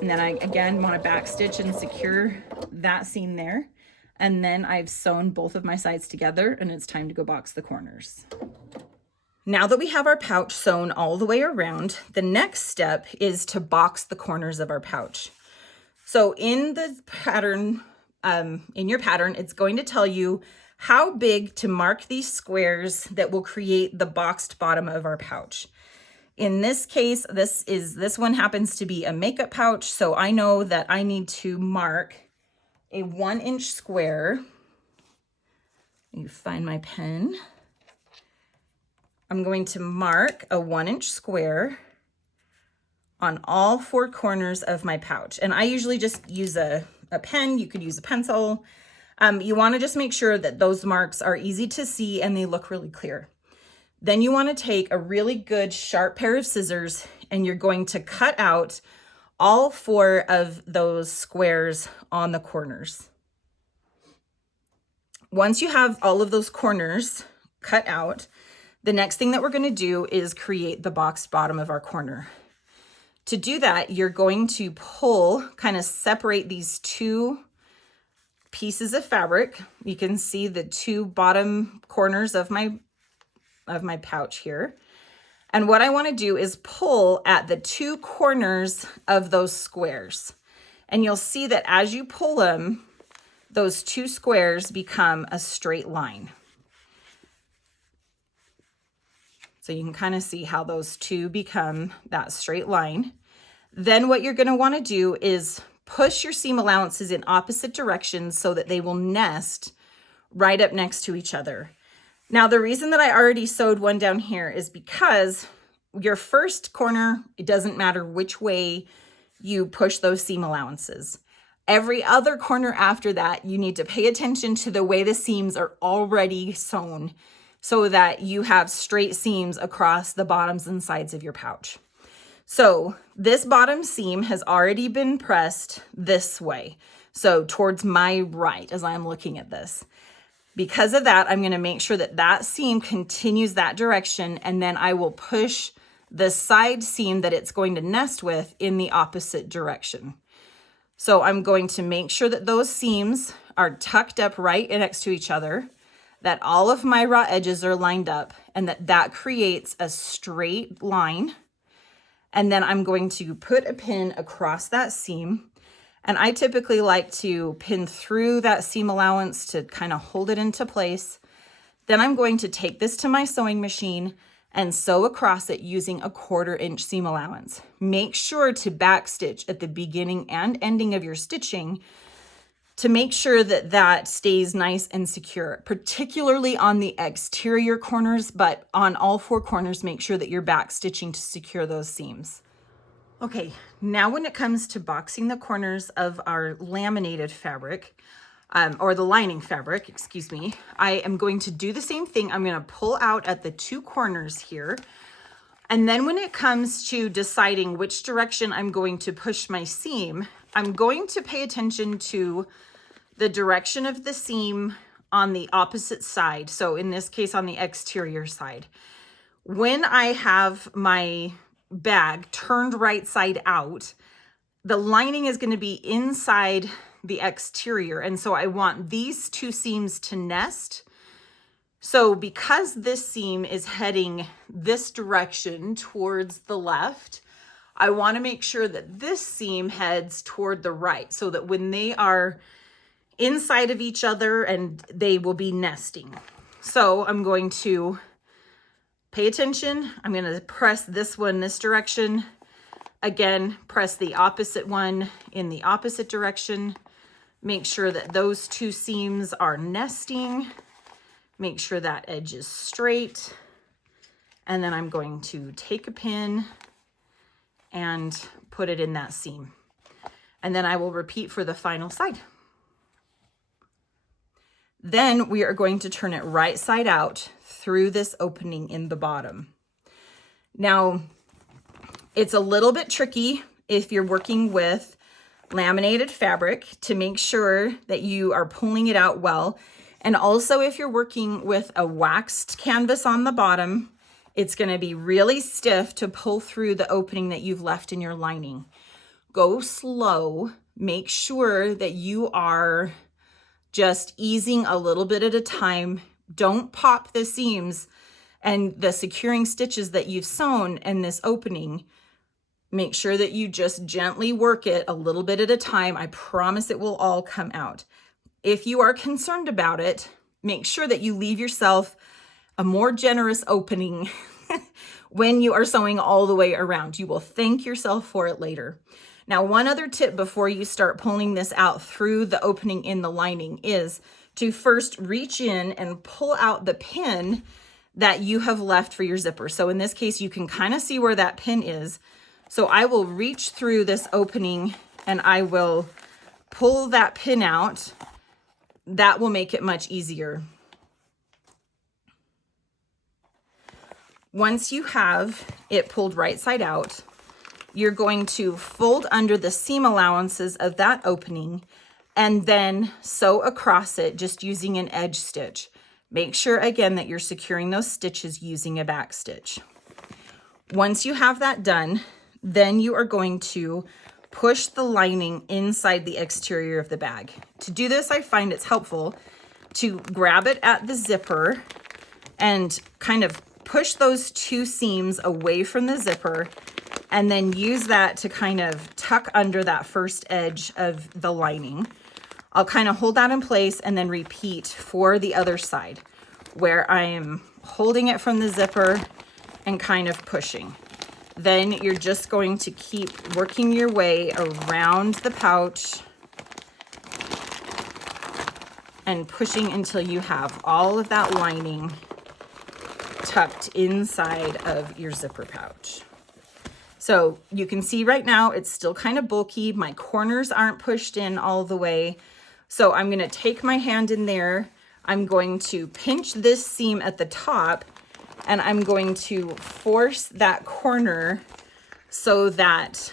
And then I, again, want to back stitch and secure that seam there. And then I've sewn both of my sides together, and it's time to go box the corners. Now that we have our pouch sewn all the way around, the next step is to box the corners of our pouch. So in the pattern, in your pattern, it's going to tell you how big to mark these squares that will create the boxed bottom of our pouch. In this case, this one happens to be a makeup pouch, so I know that I need to mark a 1 inch square. You find my pen. I'm going to mark a 1 inch square on all 4 corners of my pouch. And I usually just use a pen. You could use a pencil. You want to just make sure that those marks are easy to see and they look really clear. Then you want to take a really good sharp pair of scissors and you're going to cut out all 4 of those squares on the corners. Once you have all of those corners cut out, the next thing that we're going to do is create the boxed bottom of our corner. To do that, you're going to pull, kind of separate these 2 pieces of fabric. You can see the 2 bottom corners of my pouch here. And what I want to do is pull at the 2 corners of those squares. And you'll see that as you pull them, those 2 squares become a straight line. So you can kind of see how those 2 become that straight line. Then what you're going to want to do is push your seam allowances in opposite directions so that they will nest right up next to each other. Now, the reason that I already sewed one down here is because your first corner, it doesn't matter which way you push those seam allowances. Every other corner after that, you need to pay attention to the way the seams are already sewn so that you have straight seams across the bottoms and sides of your pouch. So this bottom seam has already been pressed this way, so towards my right as I'm looking at this. Because of that, I'm going to make sure that that seam continues that direction, and then I will push the side seam that it's going to nest with in the opposite direction. So I'm going to make sure that those seams are tucked up right next to each other, that all of my raw edges are lined up, and that creates a straight line. And then I'm going to put a pin across that seam. And I typically like to pin through that seam allowance to kind of hold it into place. Then I'm going to take this to my sewing machine and sew across it using a 1/4 inch seam allowance. Make sure to backstitch at the beginning and ending of your stitching to make sure that that stays nice and secure, particularly on the exterior corners, but on all 4 corners, make sure that you're backstitching to secure those seams. Okay, now when it comes to boxing the corners of our laminated fabric, or the lining fabric, excuse me, I am going to do the same thing. I'm going to pull out at the 2 corners here. And then when it comes to deciding which direction I'm going to push my seam, I'm going to pay attention to the direction of the seam on the opposite side. So in this case, on the exterior side. When I have my bag turned right side out, the lining is going to be inside the exterior. And so I want these 2 seams to nest. So because this seam is heading this direction towards the left, I want to make sure that this seam heads toward the right so that when they are inside of each other and they will be nesting. So I'm going to pay attention. I'm going to press this one this direction. Again, press the opposite one in the opposite direction. Make sure that those 2 seams are nesting. Make sure that edge is straight. And then I'm going to take a pin and put it in that seam. And then I will repeat for the final side. Then we are going to turn it right side out through this opening in the bottom. Now, it's a little bit tricky if you're working with laminated fabric to make sure that you are pulling it out well. And also if you're working with a waxed canvas on the bottom, it's going to be really stiff to pull through the opening that you've left in your lining. Go slow. Make sure that you are just easing a little bit at a time. Don't pop the seams and the securing stitches that you've sewn in this opening. Make sure that you just gently work it a little bit at a time. I promise it will all come out. If you are concerned about it, make sure that you leave yourself a more generous opening when you are sewing all the way around. You will thank yourself for it later. Now, one other tip before you start pulling this out through the opening in the lining is to first reach in and pull out the pin that you have left for your zipper. So in this case, you can kind of see where that pin is. So I will reach through this opening and I will pull that pin out. That will make it much easier. Once you have it pulled right side out, you're going to fold under the seam allowances of that opening and then sew across it just using an edge stitch. Make sure again that you're securing those stitches using a back stitch. Once you have that done, then you are going to push the lining inside the exterior of the bag. To do this, I find it's helpful to grab it at the zipper and kind of push those two seams away from the zipper and then use that to kind of tuck under that first edge of the lining. I'll kind of hold that in place and then repeat for the other side where I am holding it from the zipper and kind of pushing. Then you're just going to keep working your way around the pouch and pushing until you have all of that lining tucked inside of your zipper pouch. So you can see right now it's still kind of bulky. My corners aren't pushed in all the way. So I'm going to take my hand in there. I'm going to pinch this seam at the top and I'm going to force that corner so that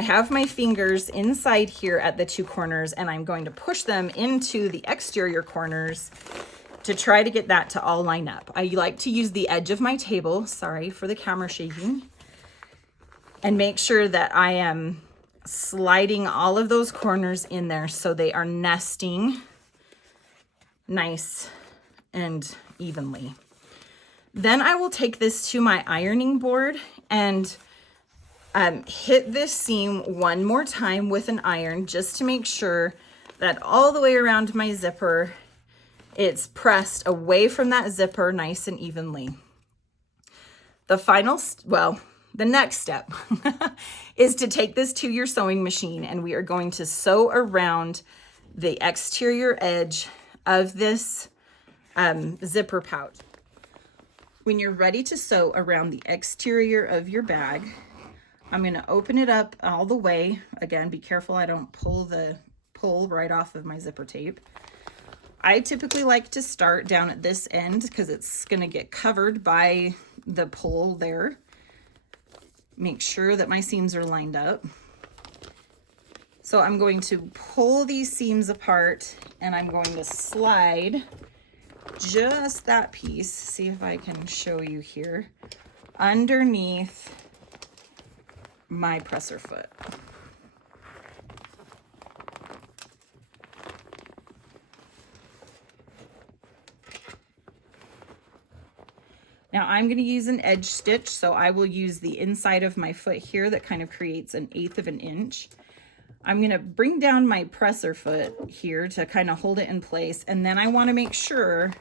I have my fingers inside here at the two corners and I'm going to push them into the exterior corners to try to get that to all line up. I like to use the edge of my table, sorry for the camera shaking, and make sure that I am sliding all of those corners in there so they are nesting nice and evenly. Then I will take this to my ironing board and hit this seam one more time with an iron just to make sure that all the way around my zipper it's pressed away from that zipper nice and evenly. The next step is to take this to your sewing machine and we are going to sew around the exterior edge of this zipper pouch. When you're ready to sew around the exterior of your bag, I'm going to open it up all the way. Again, be careful I don't pull right off of my zipper tape. I typically like to start down at this end because it's going to get covered by the pull there. Make sure that my seams are lined up. So I'm going to pull these seams apart and I'm going to slide just that piece, see if I can show you here, underneath my presser foot. Now I'm going to use an edge stitch, so I will use the inside of my foot here that kind of creates 1/8 of an inch. I'm going to bring down my presser foot here to kind of hold it in place, and then I want to make sure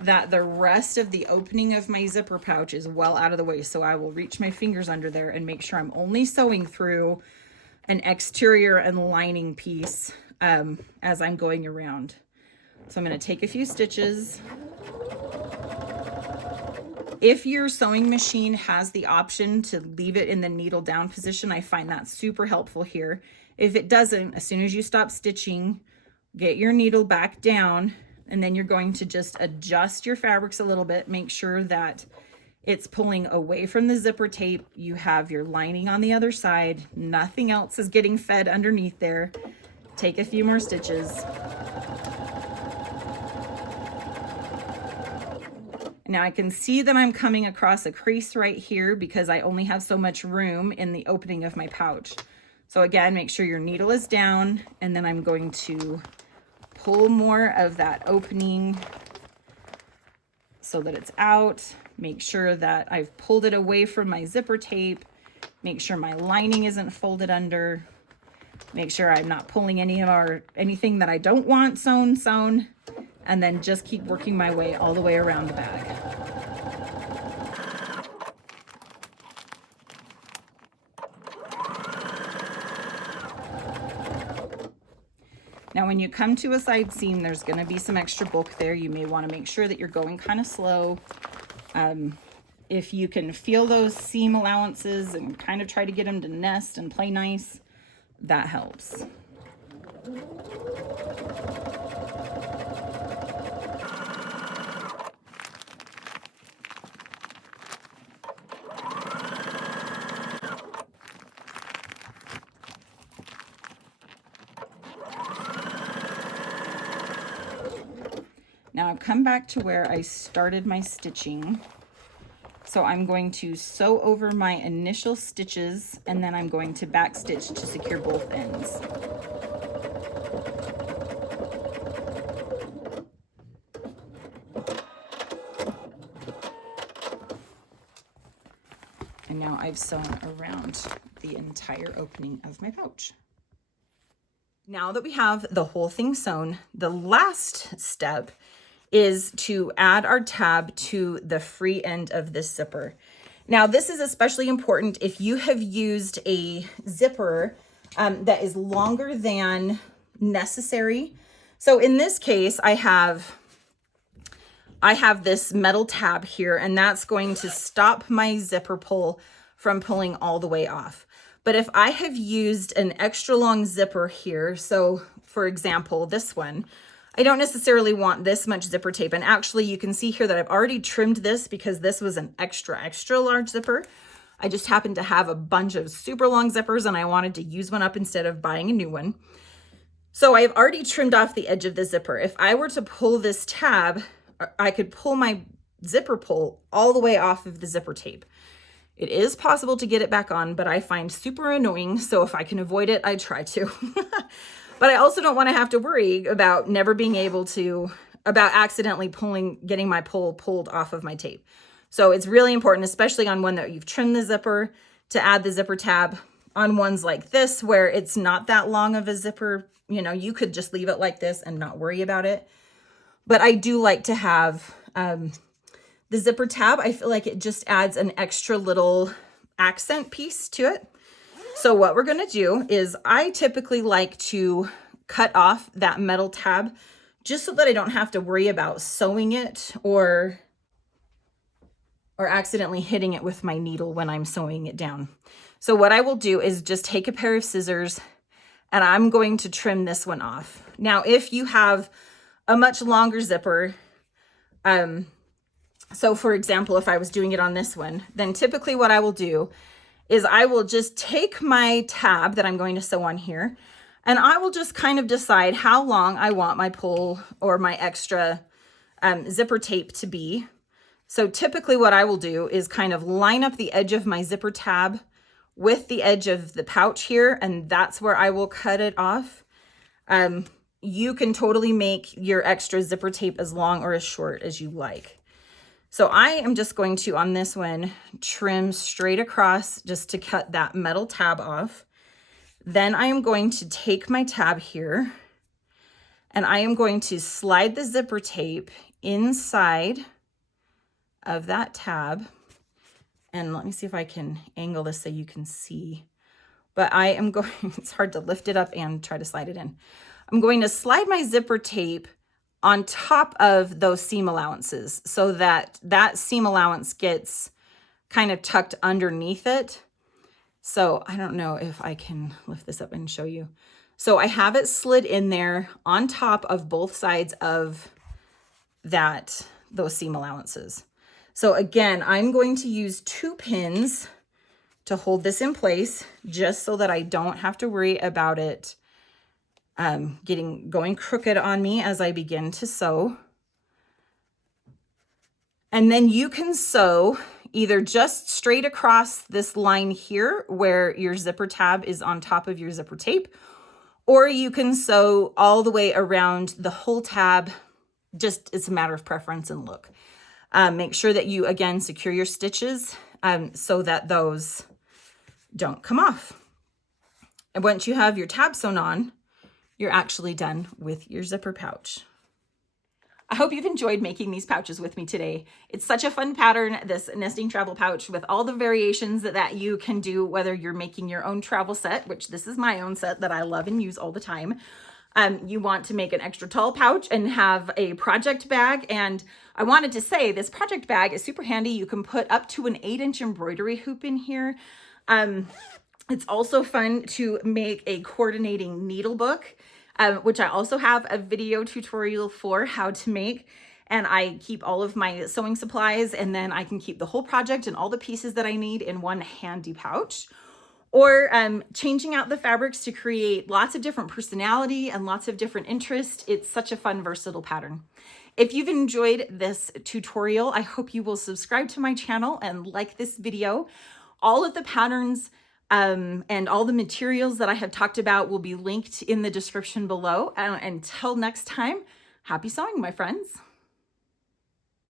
that the rest of the opening of my zipper pouch is well out of the way. So I will reach my fingers under there and make sure I'm only sewing through an exterior and lining piece as I'm going around. So I'm going to take a few stitches. If your sewing machine has the option to leave it in the needle down position, I find that super helpful here. If it doesn't, as soon as you stop stitching, get your needle back down And then you're going to just adjust your fabrics a little bit. Make sure that it's pulling away from the zipper tape. You have your lining on the other side. Nothing else is getting fed underneath there. Take a few more stitches. Now I can see that I'm coming across a crease right here because I only have so much room in the opening of my pouch. So again, make sure your needle is down, and then I'm going to pull more of that opening so that it's out. Make sure that I've pulled it away from my zipper tape. Make sure my lining isn't folded under. Make sure I'm not pulling anything that I don't want sewn, and then just keep working my way all the way around the bag. Now, when you come to a side seam, there's going to be some extra bulk there. You may want to make sure that you're going kind of slow. If you can feel those seam allowances and kind of try to get them to nest and play nice, that helps. Now I've come back to where I started my stitching. So I'm going to sew over my initial stitches, and then I'm going to back stitch to secure both ends. And now I've sewn around the entire opening of my pouch. Now that we have the whole thing sewn, the last step is to add our tab to the free end of this zipper. Now, this is especially important if you have used a zipper that is longer than necessary. So in this case, I have this metal tab here, and that's going to stop my zipper pull from pulling all the way off. But if I have used an extra long zipper here, so for example, this one, I don't necessarily want this much zipper tape. And actually you can see here that I've already trimmed this because this was an extra large zipper. I just happened to have a bunch of super long zippers and I wanted to use one up instead of buying a new one. So I've already trimmed off the edge of the zipper. If I were to pull this tab, I could pull my zipper pull all the way off of the zipper tape. It is possible to get it back on, but I find super annoying. So if I can avoid it, I try to. But I also don't want to have to worry about never being able to, about accidentally getting my pull pulled off of my tape. So it's really important, especially on one that you've trimmed the zipper, to add the zipper tab. On ones like this, where it's not that long of a zipper, you know, you could just leave it like this and not worry about it. But I do like to have the zipper tab. I feel like it just adds an extra little accent piece to it. So what we're going to do is I typically like to cut off that metal tab just so that I don't have to worry about sewing it or accidentally hitting it with my needle when I'm sewing it down. So what I will do is just take a pair of scissors and I'm going to trim this one off. Now, if you have a much longer zipper, so for example, if I was doing it on this one, then typically what I will do is I will just take my tab that I'm going to sew on here, and I will just kind of decide how long I want my pull or my extra zipper tape to be. So typically what I will do is kind of line up the edge of my zipper tab with the edge of the pouch here, and that's where I will cut it off. You can totally make your extra zipper tape as long or as short as you like. So I am just going to, on this one, trim straight across just to cut that metal tab off. Then I am going to take my tab here and I am going to slide the zipper tape inside of that tab. And let me see if I can angle this so you can see. But I am going, it's hard to lift it up and try to slide it in. I'm going to slide my zipper tape on top of those seam allowances so that that seam allowance gets kind of tucked underneath it. So I don't know if I can lift this up and show you. So I have it slid in there on top of both sides of those seam allowances. So again, I'm going to use 2 pins to hold this in place, just so that I don't have to worry about it going crooked on me as I begin to sew. And then you can sew either just straight across this line here where your zipper tab is on top of your zipper tape, or you can sew all the way around the whole tab. Just, it's a matter of preference and look. Make sure that you, again, secure your stitches so that those don't come off. And once you have your tab sewn on, you're actually done with your zipper pouch. I hope you've enjoyed making these pouches with me today. It's such a fun pattern, this nesting travel pouch, with all the variations that you can do, whether you're making your own travel set, which this is my own set that I love and use all the time. You want to make an extra tall pouch and have a project bag. And I wanted to say this project bag is super handy. You can put up to an 8-inch embroidery hoop in here. It's also fun to make a coordinating needle book, which I also have a video tutorial for how to make. And I keep all of my sewing supplies, and then I can keep the whole project and all the pieces that I need in one handy pouch. Or changing out the fabrics to create lots of different personality and lots of different interest. It's such a fun, versatile pattern. If you've enjoyed this tutorial, I hope you will subscribe to my channel and like this video. All of the patterns and all the materials that I have talked about will be linked in the description below. Until next time, happy sewing, my friends.